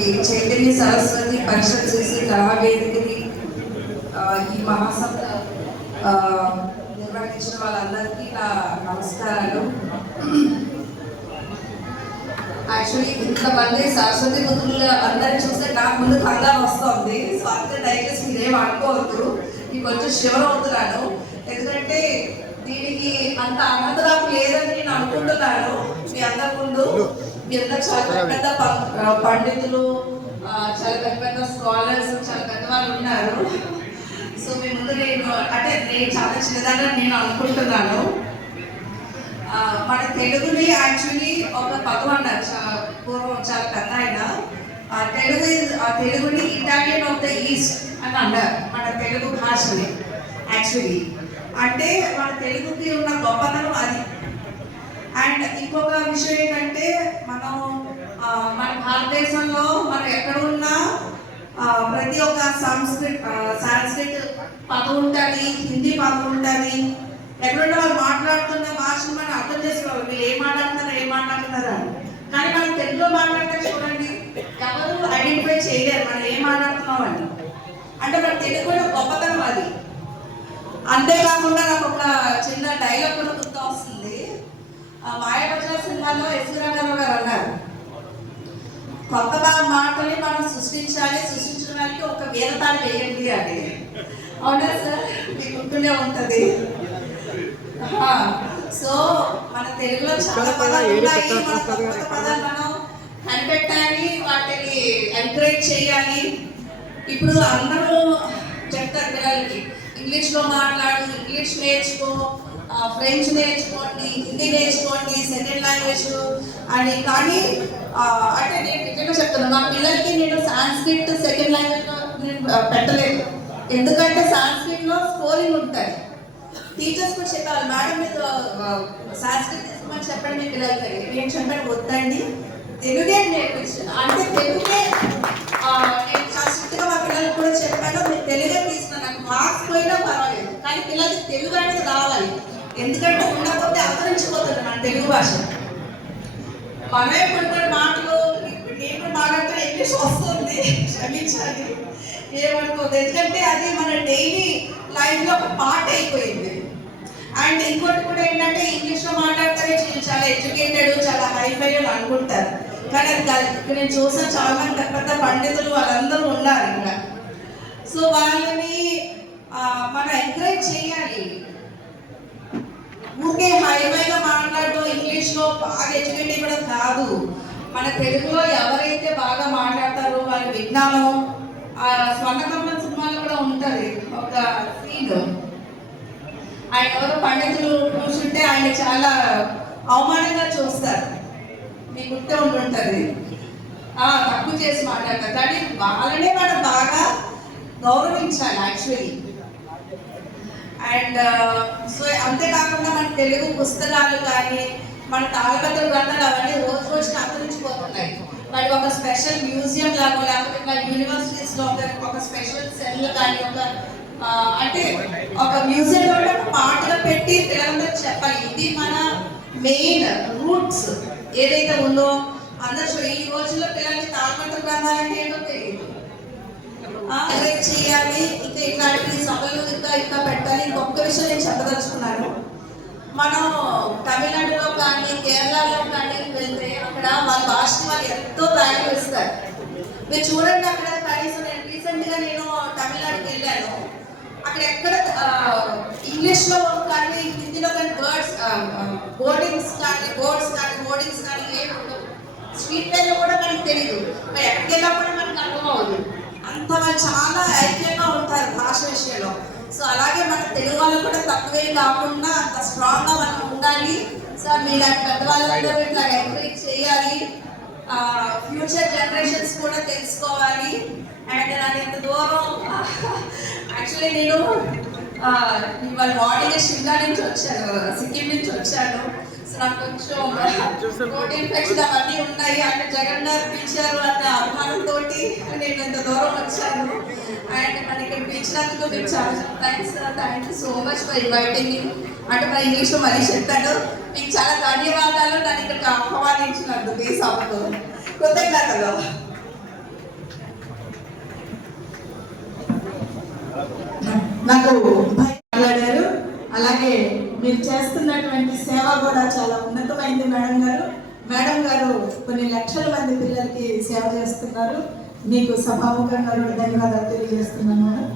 ఈ చైతన్య సరస్వతి పరిషత్ చేసి కళావేదికని ఈ మహాసభ నిర్వహించిన వాళ్ళందరికీ నా నమస్కారాలు. యాక్చువల్లీ ఇంతమంది సరస్వతి పుత్రులు అందరినీ చూస్తే నాకు ముందు కంగారు వస్తుంది. సో అంతే దయచేసి మీరేం అనుకోవద్దు, మీకు కొంచెం శివరం అవుతున్నాను. ఎందుకంటే దీనికి అంత అనంతరాపు లేదని నేను అనుకుంటున్నాను. మీ అందరి ముందు మీ అందరు చాలా పెద్ద పండితులు, చాలా పెద్ద పెద్ద స్కాలర్స్, చాలా పెద్దవాళ్ళు ఉన్నారు. సో మీ ముందు నేను చాలా చిన్నదాన్ని నేను అనుకుంటున్నాను. మన తెలుగుని యాక్చువల్లీ ఒక పదం అన్నారు పూర్వం, చాలా పెద్ద ఆయన తెలుగుని ఇటాలియన్ ఆఫ్ ద ఈస్ట్ అని అన్నారు. మన తెలుగు భాషని యాక్చువల్లీ అంటే మన తెలుగుకి ఉన్న గొప్పతనం అది. అండ్ ఇంకొక విషయం ఏంటంటే మన భారతదేశంలో మనం ఎక్కడ ఉన్నా ప్రతి ఒక్క సాంస్క్రిట్ పదం ఉంటుంది, హిందీ పదం ఉంటుంది. ఎక్కడున్న వాళ్ళు మాట్లాడుతున్న భాషను మనం అర్థం చేసుకోవాలి, వీళ్ళు ఏం మాట్లాడుతున్నారు అని. కానీ మనం తెలుగులో మాట్లాడితే చూడండి, ఎవరు ఐడెంటిఫై చేయలేరు మనం ఏం మాట్లాడుతున్నాం అని. అంటే మన తెలుగు గొప్పతనం అది. అంతేకాకుండా నాకు ఒక చిన్న డైలాగ్ కూడా గుర్తు వస్తుంది. మాయాబజార్ సినిమాలో ఎస్ రంగారావు గారు అన్నారు, కొత్త మాటని మనం సృష్టించడానికి ఒక వీరతాన్ని వేయండి అని. అవునా సార్, మీకు గుర్తుండే ఉంటుంది. సో మన తెలుగులో చాలా పదాలు ఉన్నాయి. మన కొత్త పదాలు మనం కనిపెట్టాలి, వాటిని ఎంకరేజ్ చేయాలి. ఇప్పుడు అందరూ చెప్తారు పిల్లలకి, ఇంగ్లీష్లో మాట్లాడు, ఇంగ్లీష్ నేర్చుకో, ఫ్రెంచ్ నేర్చుకోండి, హిందీ నేర్చుకోండి, సెకండ్ లాంగ్వేజ్ అని. కానీ అంటే నేను నిజంగా చెప్తున్నాను, మా పిల్లలకి నేను సాంస్క్రిట్ సెకండ్ లాంగ్వేజ్లో నేను పెట్టలేదు. ఎందుకంటే సాంస్క్రిట్లో స్కోరింగ్ ఉంటుంది. టీచర్స్ కూడా చెప్పాలి, మేడం మీరు సాంస్క్రిట్ తీసుకోమని చెప్పండి మీ పిల్లలకి. నేను చెప్పాను వద్దండి, తెలుగే నేర్పించాను. అంటే తెలుగే నేను చాలా స్ట్రిక్ట్గా మా పిల్లలకు కూడా చెప్పాను, మీరు తెలుగే తీసుకున్నాను, నాకు మార్క్స్ పోయినా పర్వాలేదు, కానీ పిల్లలకి తెలుగు అనేది రావాలి. ఎందుకంటే ఉండకపోతే అంతరించిపోతుంది మన తెలుగు భాష. మనమే కొన్ని మాటలు నేను మాట్లాడితే ఇంగ్లీష్ వస్తుంది, క్షమించాలి, ఏమనుకోదు. ఎందుకంటే అది మన డైలీ లైఫ్లో ఒక పార్ట్ అయిపోయింది. అండ్ ఇంకోటి కూడా ఏంటంటే ఇంగ్లీష్లో మాట్లాడితే చాలా ఎడ్యుకేటెడ్, చాలా హైఫై అని అనుకుంటారు. కానీ అది ఇక్కడ నేను చూసిన చాలా మంది పెద్ద పెద్ద పండితులు వాళ్ళందరూ ఉన్నారు ఇక్కడ. సో వాళ్ళని మనం ఎంకరేజ్ చేయాలి. ఊరికే హైవేగా మాట్లాడటం, ఇంగ్లీష్లో బాగా ఎడ్యుకేట్ ఇవ్వడం కాదు. మన తెలుగులో ఎవరైతే బాగా మాట్లాడతారో వాళ్ళ విజ్ఞానం, స్వర్ణకమ్మ సినిమాలో కూడా ఉంటుంది ఒక సీన్. ఆయన ఎవరో పండితులు కూర్చుంటే ఆయన చాలా అవమానంగా చూస్తారు, మీకు గుర్తే ఉంటుంటుంది. తక్కువ చేసి మాట్లాడతారు, కానీ వాళ్ళనే మనం బాగా గౌరవించాలి యాక్చువల్లీ. అండ్ సో అంతేకాకుండా మన తెలుగు పుస్తకాలు కానీ మన తాళపత్ర గ్రంథాలు అవన్నీ రోజు రోజుకి అంతరించిపోతున్నాయి. వాటి ఒక స్పెషల్ మ్యూజియం లాగా, లేకపోతే యూనివర్సిటీస్లో ఒక స్పెషల్ సెల్ కానీ అంటే ఒక మ్యూజియంలో ఒక పాటలు పెట్టి పిల్లలందరూ చెప్పాలి. ఇది మన మెయిన్ రూట్స్ ఏదైతే ఉందో అందరూ. ఈ రోజుల్లో పిల్లలకి తాళపత్ర గ్రంథాలంటే ఏంటో తెలియదు, చేయాలి. ఇంకా ఇట్లాంటి సభలు ఇంకా పెట్టాలి. ఇంకొక విషయం నేను చెప్పదలుచుకున్నాను, మనం తమిళనాడులో కానీ కేరళలో కానీ వెళ్తే అక్కడ వాళ్ళ భాషని వాళ్ళు ఎంతో వాల్యూ ఇస్తారు. మీరు చూడండి, అక్కడ కనీసం నేను తమిళనాడుకి వెళ్ళాను, అక్కడ ఎక్కడ ఇంగ్లీష్లో కానీ హిందీలో కానీ బోర్డింగ్స్ కానీ ఏమి ఉండవు. స్ట్రీట్ లైన్లో కూడా మనకు తెలియదు, మరి ఎక్కడికి వెళ్ళినా కూడా మనకు అర్థం అవ్వదు. అంత వాళ్ళు చాలా ఐక్యంగా ఉంటారు భాష విషయంలో. సో అలాగే మన తెలుగు వాళ్ళు కూడా తక్కువే కాకుండా అంత స్ట్రాంగ్గా మనం ఉండాలి. సో మీరు పెద్దవాళ్ళందరూ ఇట్లా ఎంకరేజ్ చేయాలి. ఫ్యూచర్ జనరేషన్స్ కూడా తెలుసుకోవాలి. అండ్ నాకు ఇంత దూరం యాక్చువల్లీ నేను ఇవాళ మార్నింగ్ షిమ్లా నుంచి వచ్చాను, సిక్కిం నుంచి వచ్చాను. సో నాకు కొంచెం కోటి ఇన్ఫెక్షన్ అవన్నీ ఉన్నాయి. అంటే జగన్ గారు పిలిచారు అన్న అభిమానంతో నేను ఇంత దూరం వచ్చాను. అండ్ మన ఇక్కడ పిలిచినందుకు మీకు చాలా thanks. Thank you so much for inviting me. అంటే మన ఇంగ్లీష్లో మళ్ళీ చెప్పాను, మీకు చాలా ధన్యవాదాలు నన్ను ఇక్కడికి ఆహ్వానించినందుకు ఈ సభకు. కృతజ్ఞతలు. నాకు మాట్లాడారు. అలాగే మీరు చేస్తున్నటువంటి సేవ కూడా చాలా ఉన్నతమైంది మేడం గారు. మేడం గారు కొన్ని లక్షల మంది పిల్లలకి సేవ చేస్తున్నారు. మీకు సభాముఖంగా ధన్యవాదాలు తెలియజేస్తున్నాను మేడం.